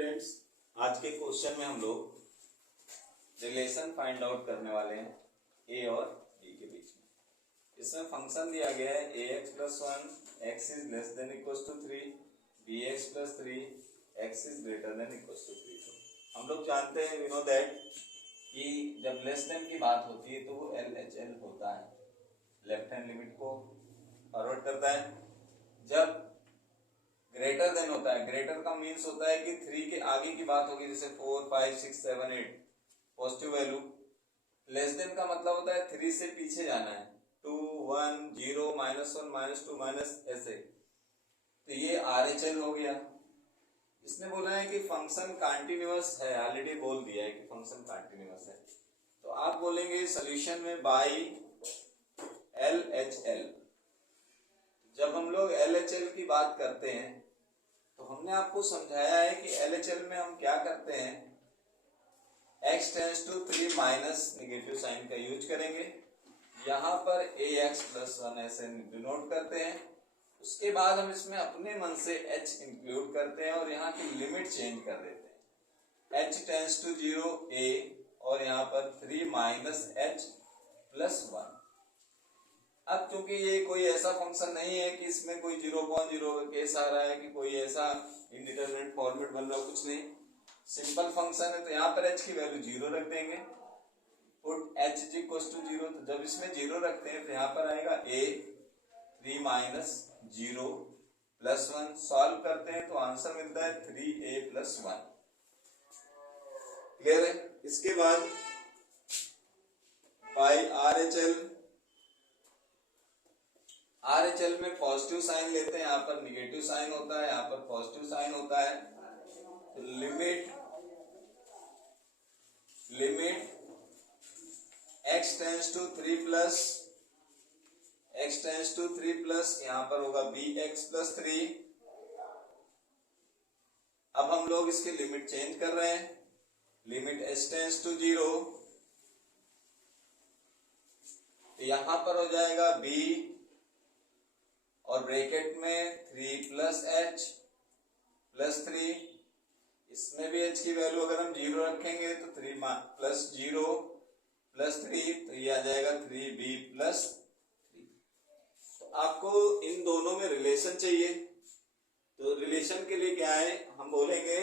Students, आज के question में हम लोग रिलेशन फाइंड आउट करने वाले हैं ए और बी के बीच में। इसमें फंक्शन दिया गया है a x plus one x is less than equal to 3, b x plus 3 x is greater than equal to 3। हम लोग जानते हैं, वी नो दैट, कि जब लेस देन की बात होती है तो वो LHL होता है, लेफ्ट हैंड लिमिट को फॉरवर्ड करता है। जब ग्रेटर देन होता है, ग्रेटर का मीन्स होता है कि 3 के आगे की बात होगी, जैसे 4, 5, 6, 7, 8 पॉजिटिव वैल्यू। लेस देन का मतलब होता है 3 से पीछे जाना है, 2, 1, 0, -1, -2, माइनस ऐसे। तो ये RHL हो गया। इसने बोला है कि फंक्शन कंटिन्यूअस है, ऑलरेडी बोल दिया है कि फंक्शन कंटिन्यूअस है। तो आप बोलेंगे सॉल्यूशन में बाई LHL। जब हम लोग LHL की बात करते हैं तो हमने आपको समझाया है कि LHL में हम क्या करते हैं, x tends to 3 minus negative sign का यूज करेंगे। यहाँ पर ax प्लस 1 ऐसे डिनोट करते हैं। उसके बाद हम इसमें अपने मन से h इंक्लूड करते हैं और यहाँ की लिमिट चेंज कर देते हैं। h टेंस टू 0 a और यहाँ पर 3 माइनस h प्लस 1। अब क्योंकि ये कोई ऐसा फंक्शन नहीं है कि इसमें कोई 0.0 केस आ रहा है कि कोई ऐसा इंडिटरमिनेट फॉर्मेट बन रहा है, कुछ नहीं, सिंपल फंक्शन है। तो यहाँ पर h की वैल्यू 0 रख देंगे, put h is equal to 0। तो जब इसमें 0 रखते हैं तो यहाँ पर आएगा a 3 माइनस 0 प्लस 1। सॉल्व करते हैं तो आंसर मिलता है 3a प्लस 1। क्लियर है? इसके बाद बाई RHL में पॉजिटिव साइन लेते हैं, यहाँ पर निगेटिव साइन होता है, यहाँ पर पॉजिटिव साइन होता है। तो limit x tends to 3 plus यहाँ पर होगा bx प्लस 3। अब हम लोग इसकी लिमिट चेंज कर रहे हैं, लिमिट h टेंस टू 0, तो यहां पर हो जाएगा b और ब्रैकेट में 3 प्लस h प्लस 3। इसमें भी h की वैल्यू अगर हम 0 रखेंगे तो 3 प्लस 0 प्लस 3, तो ये आ जाएगा 3b प्लस 3। तो आपको इन दोनों में रिलेशन चाहिए। तो रिलेशन के लिए क्या है, हम बोलेंगे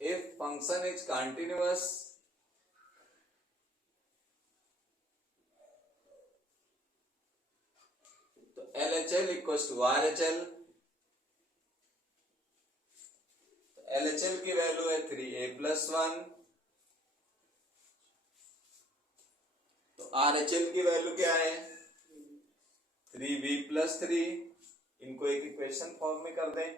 if function is continuous LHL equals to RHL। LHL की वैल्यू है 3a प्लस 1, तो RHL की वैल्यू क्या है 3b प्लस 3। इनको एक इक्वेशन फॉर्म में कर दें,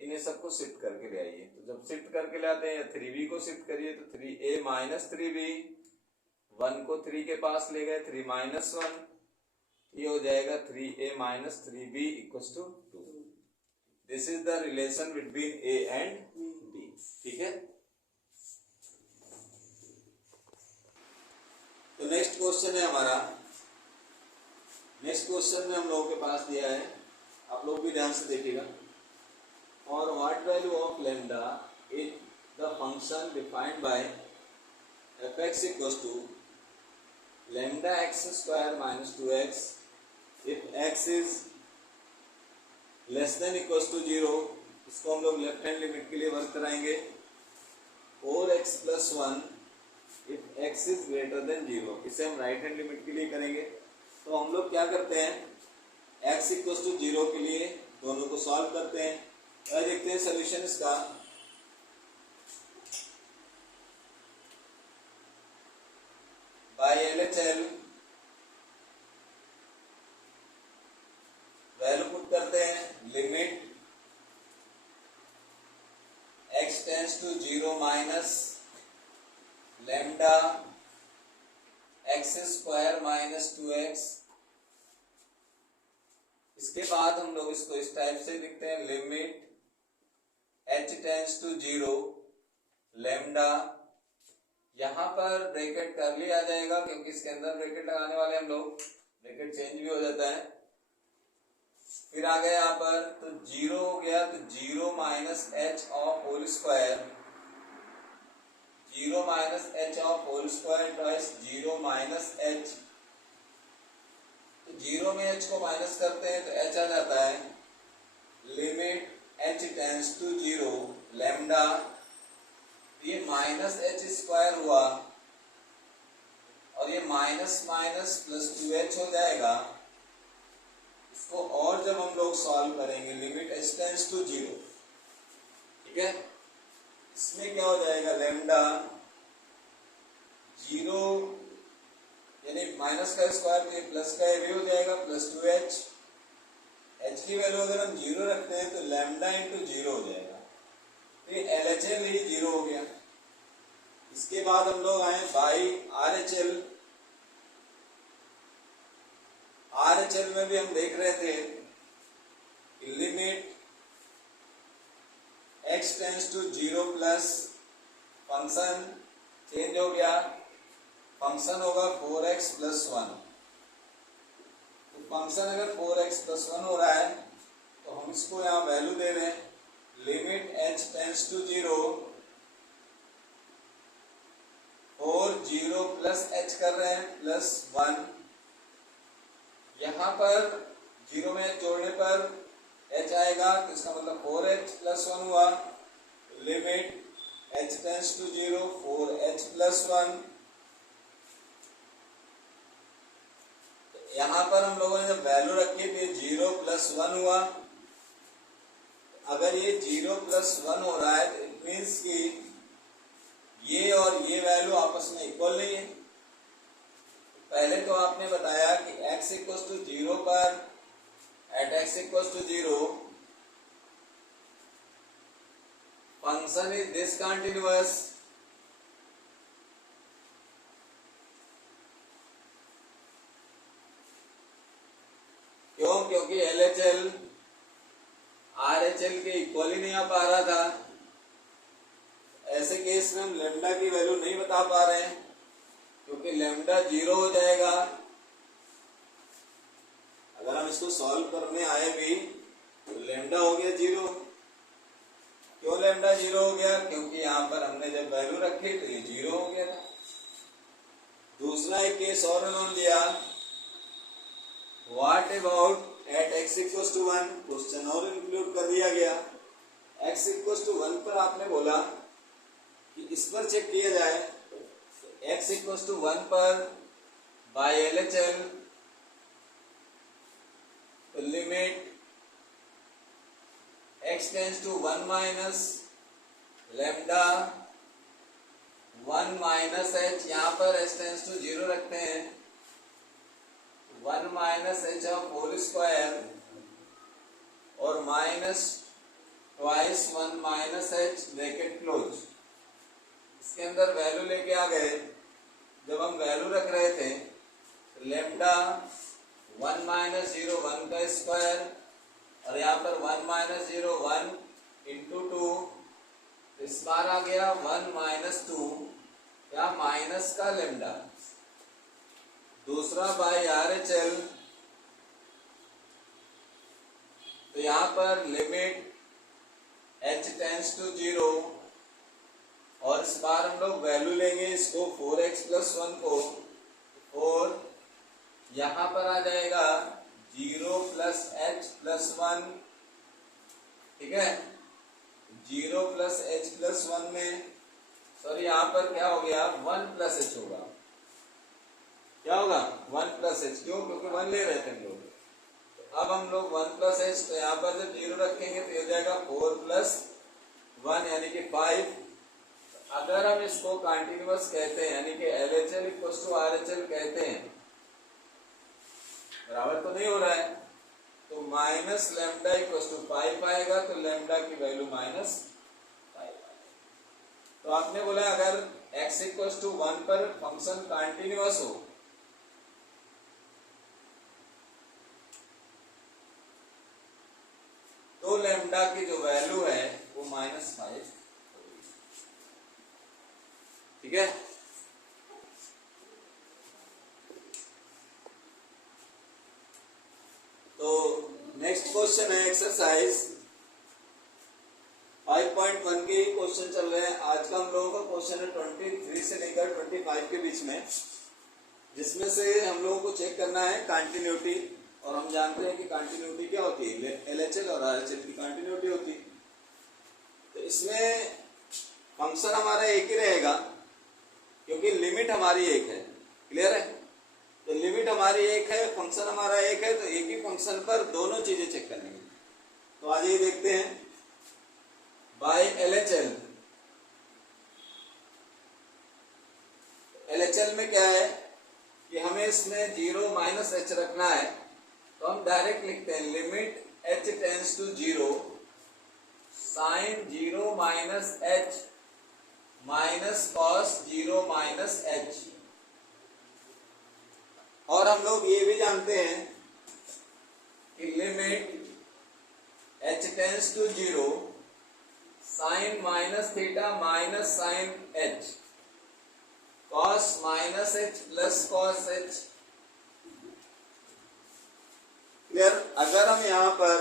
इन्हें सबको शिफ्ट करके ले आइए। तो जब शिफ्ट करके ले आते हैं, या 3b को शिफ्ट करिए तो 3a माइनस 3b, 1 को 3 के पास ले गए, 3 माइनस 1, ये हो जाएगा 3a minus 3b equals to 2। This is the relation between a and b। ठीक है? तो नेक्स्ट क्वेश्चन है हमारा। नेक्स्ट क्वेश्चन में हम लोगों के पास दिया है, आप लोग भी ध्यान से देखिएगा। और what value of lambda is the function defined by fx equals to lambda x square minus 2x if x is less than equals to 0। इसको हम लोग लेफ्ट हैंड लिमिट के लिए वर्क कराएंगे। 4x plus 1 if x is greater than 0, इसे हम right hand limit के लिए करेंगे। तो हम लोग क्या करते हैं, x इक्वल्स टू 0 के लिए दोनों को सॉल्व करते हैं। तो देखते हैं सोल्यूशन इसका। बाय LHL वैल्यू पुट करते हैं, limit x tends to 0 minus lambda x square minus 2x। इसके बाद हम लोग इसको इस टाइप से लिखते हैं, limit h tends to 0 lambda, यहाँ पर ब्रैकेट कर्ली आ जाएगा क्योंकि इसके अंदर ब्रैकेट लगाने वाले हम लोग, ब्रैकेट चेंज भी हो जाता है। फिर आ गया यहाँ पर, तो 0 हो गया, तो 0 minus h of whole square, 0 minus h of whole square twice 0 minus h, तो 0 में h को माइनस करते हैं तो h आ जाता है, limit h tends to 0 lambda, ये माइनस एच स्क्वायर हुआ और ये माइनस माइनस प्लस 2h हो जाएगा। इसको और जब हम लोग सॉल्व करेंगे, लिमिट h टेंड्स टू 0, ठीक है, इसमें क्या हो जाएगा, लैम्डा 0 यानी माइनस का स्क्वायर तो प्लस का भी हो जाएगा, प्लस 2h, h की वैल्यू अगर हम 0 रखते हैं तो लैम्डा इंटू 0 हो जाएगा, तो ये LHL ही 0 हो गया। इसके बाद हम लोग आए बाई RHL। RHL में भी हम देख रहे थे कि limit x tends to 0 plus function change हो गया, फंक्शन होगा 4x प्लस 1। तो फंक्शन अगर 4x प्लस 1 हो रहा है तो हम इसको यहाँ वैल्यू दे रहे हैं, लिमिट h टेंड्स टू 0 और 0 प्लस h कर रहे हैं प्लस 1, यहाँ पर 0 में h जोड़ने पर h आएगा, तो इसका मतलब 4h प्लस 1 हुआ, limit h tends to 0 4h plus 1। यहाँ पर हम लोगों ने जब वैल्यू रखी तो 0 प्लस 1 हुआ, अगर ये 0 प्लस 1 हो रहा है तो इट मीन्स कि ये और ये वैल्यू आपस में इक्वल नहीं है। पहले तो आपने बताया कि x इक्वल टू 0 पर at x equal to 0 function is discontinuous, क्यों? क्योंकि LHL RHL के इक्वल ही नहीं आ पा रहा था। ऐसे केस में हम लैम्डा की वैल्यू नहीं बता पा रहे हैं क्योंकि लैम्डा 0 हो जाएगा। अगर हम इसको सॉल्व करने आए भी तो लैम्डा हो गया 0। क्यों लैम्डा 0 हो गया? क्योंकि यहाँ पर हमने जब वैल्यू रखी तो ये 0 हो गया था। दूसरा एक केस और उन्होंने दिया, what about at x equal to 1, question और इंक्लूड कर दिया गया। x इक्वल टू 1 पर आपने बोला कि इस पर चेक किया जाए, तो x इक्वल टू 1 पर बाय LHL तो limit x tends to 1 minus lambda 1 minus h, यहाँ पर h टेंड्स टू 0 रखते हैं, 1 minus h of whole square और minus twice 1 minus h bracket close. इसके अंदर वैल्यू लेके आ गए, जब हम वैल्यू रख रहे थे तो लैम्डा 1 माइनस 0 1 का स्क्वायर और यहाँ पर 1 माइनस 0 1 इंटू 2, इस बार आ गया 1 माइनस 2 या माइनस का लैम्डा। दूसरा बाय RHL, तो यहाँ पर लिमिट h टेंड्स टू 0 और इस बार हम लोग वैल्यू लेंगे इसको 4x प्लस 1 को, और यहाँ पर आ जाएगा 0 प्लस h प्लस 1, ठीक है। 0 प्लस h प्लस 1 में सॉरी यहाँ पर क्या हो गया 1 प्लस h होगा। क्या होगा 1 प्लस h, क्यों? क्योंकि 1 ले रहे थे हम लोग। तो अब हम लोग 1 प्लस h, तो यहाँ पर जब 0 रखेंगे तो ये हो जाएगा 4 प्लस 1 यानी कि 5। अगर हम इसको कंटिन्यूअस कहते हैं यानी कि LHL इक्वल टू RHL कहते हैं, बराबर तो नहीं हो रहा है, तो माइनस लैम्डा इक्वल टू 5 आएगा, तो लैम्डा की वैल्यू माइनस 5 आएगा। तो आपने बोला अगर x इक्वल टू 1 पर फंक्शन कंटिन्यूअस हो तो लैम्डा की जो वैल्यू है वो माइनस 5, ठीक है। तो नेक्स्ट क्वेश्चन क्वेश्चन है एक्सरसाइज 5.1 के ही क्वेश्चन चल रहे हैं। आज का हम लोगों का क्वेश्चन है 23 से लेकर 25 के बीच में, जिसमें से हम लोगों को चेक करना है कंटिन्यूटी। और हम जानते हैं कि कंटिन्यूटी क्या होती है, एलएचएल और आरएचएल की कंटिन्यूटी होती है। तो इसमें फंक्शन हमारा एक ही रहेगा क्योंकि लिमिट हमारी एक है। क्लियर है? तो लिमिट हमारी एक है, फंक्शन हमारा एक है, तो एक ही फंक्शन पर दोनों चीजें चेक करनी है। तो आज ये देखते हैं बाय एलएचएल। एलएचएल में क्या है कि हमें इसमें 0 माइनस एच रखना है, तो हम डायरेक्ट लिखते हैं limit h tends to 0 sine 0 minus h minus cos 0 minus h. और हम लोग ये भी जानते हैं कि limit h tends to 0 sine minus theta minus sine h cos minus h plus cos h। Clear? अगर हम यहाँ पर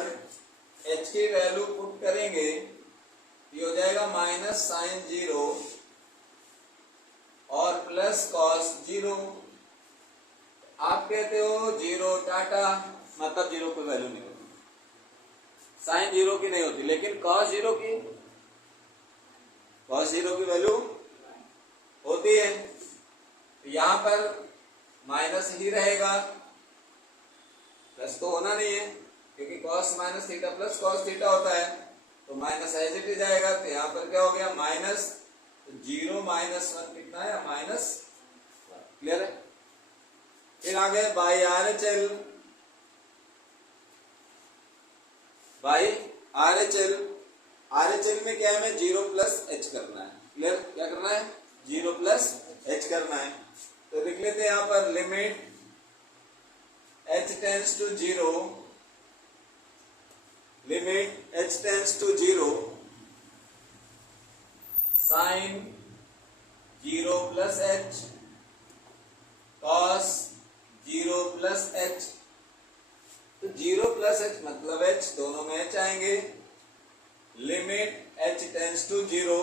h की वैल्यू पुट करेंगे ये हो जाएगा माइनस साइन 0 और प्लस कॉस 0। आप कहते हो 0 टाटा, मतलब 0 की वैल्यू नहीं होती, साइन 0 की नहीं होती, लेकिन कॉस 0 की वैल्यू होती है। तो यहां पर माइनस ही रहेगा, प्लस तो होना नहीं है क्योंकि cos minus theta plus cos theta होता है, तो माइनस एज इट इज जाएगा। तो यहां पर क्या हो गया माइनस 0 माइनस 1 कितना है माइनस। क्लियर है? फिर आगे by RHL. By RHL, RHL में क्या है, हमें 0 प्लस एच करना है। क्लियर? क्या करना है? 0 प्लस एच करना है। तो लिख लेते हैं यहां पर limit h tends to 0, limit h tends to 0 sine 0 plus h cos 0 plus h. तो 0 प्लस एच मतलब h, दोनों में h आएंगे। Limit h tends to 0,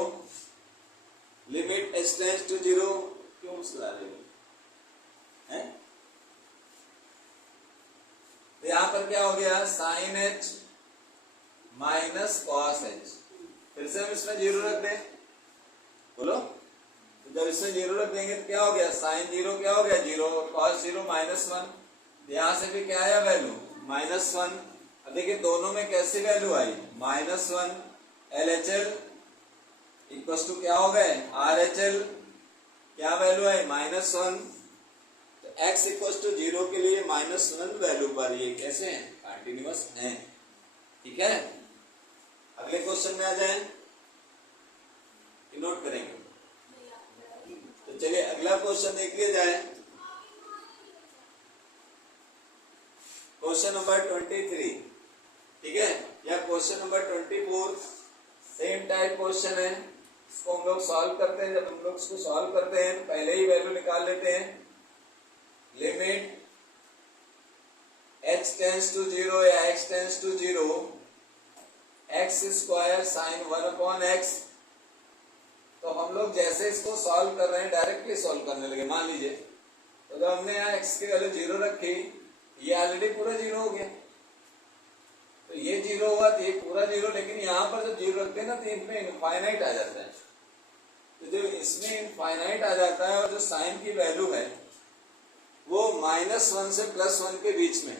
limit h tends to 0। क्यों मुस्कुरा रहे हो? तो यहां पर क्या हो गया sine h minus cos h। फिर से हम इसमें 0 रख दें, बोलो। तो जब इसमें 0 रख देंगे तो क्या हो गया साइन 0 क्या हो गया 0, कॉस 0 माइनस 1। यहां से भी क्या आया वैल्यू माइनस 1। अब देखिए दोनों में कैसी वैल्यू आई माइनस 1। एलएचएल इक्वल टू क्या हो गए आरएचएल, क्या वैल्यू आई माइनस 1। तो x इक्वल टू 0 के लिए माइनस 1 वैल्यू पर ये कैसे हैं कंटिन्यूअस हैं। ठीक है? अगले क्वेश्चन में आ जाए, नोट करेंगे। तो चलिए अगला क्वेश्चन देख लिया जाए। क्वेश्चन नंबर 23, ठीक है, या question number 24 same type question है। इसको हम लोग सॉल्व करते हैं। जब हम लोग इसको सॉल्व करते हैं तो पहले ही वैल्यू निकाल लेते हैं। लिमिट h टेंड्स टू 0 या x tends to 0 x square sine 1 upon x। तो हम लोग जैसे इसको सॉल्व कर रहे हैं डायरेक्टली सॉल्व करने लगे। मान लीजिए तो जब हमने यहाँ x की वैल्यू 0 रखी, ये ऑलरेडी पूरा 0 हो गया, तो ये 0 हुआ तो ये पूरा 0। लेकिन यहाँ पर जब 0 रखते हैं ना तो इसमें इनफाइनाइट आ जाता है। तो जब इसमें इनफाइनाइट आ जाता है और जो साइन की वैल्यू है वो माइनस 1 से प्लस 1 के बीच में,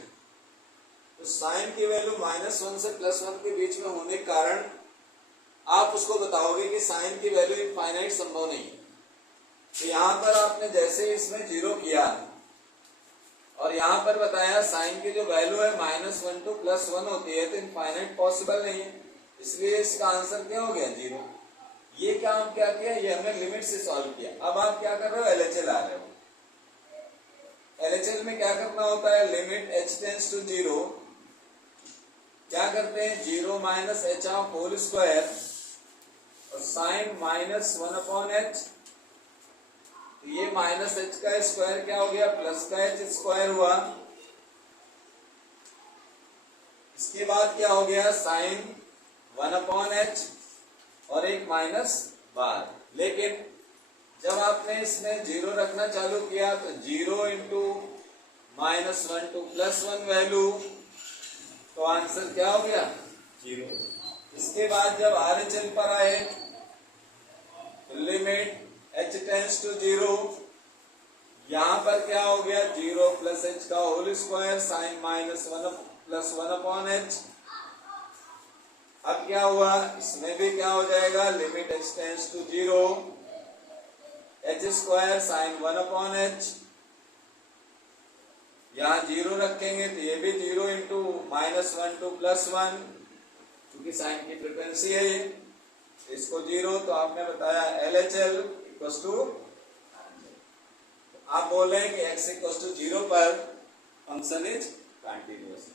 तो साइन की वैल्यू माइनस 1 से प्लस 1 के बीच में होने के कारण आप उसको बताओगे कि साइन की वैल्यू इनफाइनाइट संभव नहीं है। तो यहाँ पर आपने जैसे इसमें 0 किया और यहाँ पर बताया साइन की जो वैल्यू है माइनस 1 टू प्लस 1 होती है, तो इनफाइनाइट पॉसिबल नहीं है, इसलिए इसका आंसर क्या हो गया 0। ये काम क्या किया, ये हमने लिमिट से सॉल्व किया। अब आप क्या कर रहे हो, एलएचएल आ रहे हो। एलएचएल में क्या करना होता है, लिमिट h टेंड्स टू 0, क्या करते हैं 0 minus h of whole square और साइन माइनस 1 अपॉन एच। ये माइनस एच का स्क्वायर क्या हो गया प्लस का एच स्क्वायर हुआ। इसके बाद क्या हो गया, साइन 1/h और एक माइनस बार। लेकिन जब आपने इसमें 0 रखना चालू किया तो 0 इंटू -1 टू +1 वैल्यू, तो आंसर क्या हो गया, 0। इसके बाद जब RHL पर आए तो लिमिट h टेंड्स टू 0, यहां पर क्या हो गया, 0 + h का होल स्क्वायर साइन -1 + 1/h। अब क्या हुआ, इसमें भी क्या हो जाएगा, limit h tends to 0, h² sine 1/h। यहाँ 0 रखेंगे तो ये भी 0 इंटू -1 टू +1, क्योंकि साइन की फ्रीक्वेंसी है ये, इसको 0। तो आपने बताया LHL इक्वल्स टू, आप बोल रहे हैं कि x इक्वल्स टू 0 पर फंक्शन इज कंटिन्यूअस।